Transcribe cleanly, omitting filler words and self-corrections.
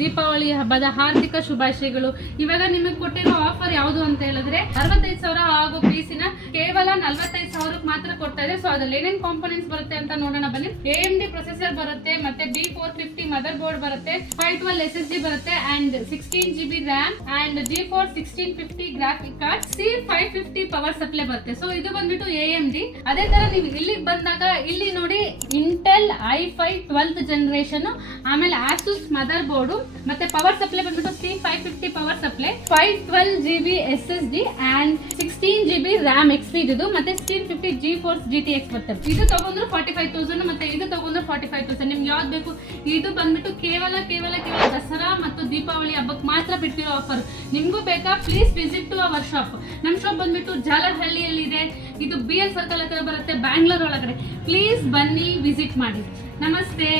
ದೀಪಾವಳಿ ಹಬ್ಬದ ಹಾರ್ದಿಕ ಶುಭಾಶಯಗಳು. ಇವಾಗ ನಿಮಗೆ ಕೊಟ್ಟಿರೋ ಆಫರ್ ಯಾವುದು ಅಂತ ಹೇಳಿದ್ರೆ 65,000 ಹಾಗೂ ಪೀಸಿನ ಕೇವಲ 45,000 ಮಾತ್ರ ಕೊಡ್ತಾ ಇದೆ. ಸೊ ಅದ್ರಲ್ಲಿ ಏನೇನ್ ಕಾಂಪೋನೆಂಟ್ಸ್ ಬರುತ್ತೆ ಅಂತ ನೋಡೋಣ ಬನ್ನಿ. AMD ಪ್ರೊಸೆಸರ್ ಬರುತ್ತೆ, ಮತ್ತೆ B450 ಮದರ್ ಬೋರ್ಡ್ ಬರುತ್ತೆ, 512 SSD ಬರುತ್ತೆ and 16 GB RAM and G4 1650 graphic card, C550 power supply ಬರುತ್ತೆ. ಸೊ ಇದು ಬಂದ್ಬಿಟ್ಟು AMD. ಅದೇ ತರ ನೀವು ಇಲ್ಲಿಗೆ ಬಂದಾಗ ಇಲ್ಲಿ ನೋಡಿ ಇಂಟೆಲ್ i5 12th ಜನರೇಷನ್, ಆಮೇಲೆ ಆಸೂಸ್ ಮದರ್ ಬೋರ್ಡ್, ಮತ್ತೆ ಪವರ್ ಸಪ್ಲೈ ಬಂದ್ಬಿಟ್ಟು C550 power supply, 512 GB SSD and 16 GB RAM XP ಇದು, ಮತ್ತೆ 1650 G4 GTX ಬರುತ್ತೆ. ಇದು ತಗೊಂಡ್ರು 45,000 ಮತ್ತೆ ಇದು ತಗೊಂಡ್ರು 45,000. ನಿಮ್ಗೆ ಯಾವ್ದು ಬೇಕು. ಇದು ಬಂದ್ಬಿಟ್ಟು ಕೇವಲ ದಸರಾ ಮತ್ತು ದೀಪಾವಳಿ ಹಬ್ಬಕ್ಕೆ ಮಾತ್ರ ಬಿಟ್ಟಿರೋ ಆಫರ್. ನಿಮ್ಗೂ ಬೇಕಾ? Please visit to our shop. ನಮ್ಮ ಶಾಪ್ ಬಂದ್ಬಿಟ್ಟು ಜಾಲಹಳ್ಳಿಯಲ್ಲಿ ಇದೆ. ಇದು BL ಸರ್ಕಲ್ ಹತ್ರ ಬರುತ್ತೆ, ಬ್ಯಾಂಗ್ಳೂರ್ ಒಳಗಡೆ. ಪ್ಲೀಸ್ ಬನ್ನಿ, ವಿಸಿಟ್ ಮಾಡಿ. ನಮಸ್ತೆ.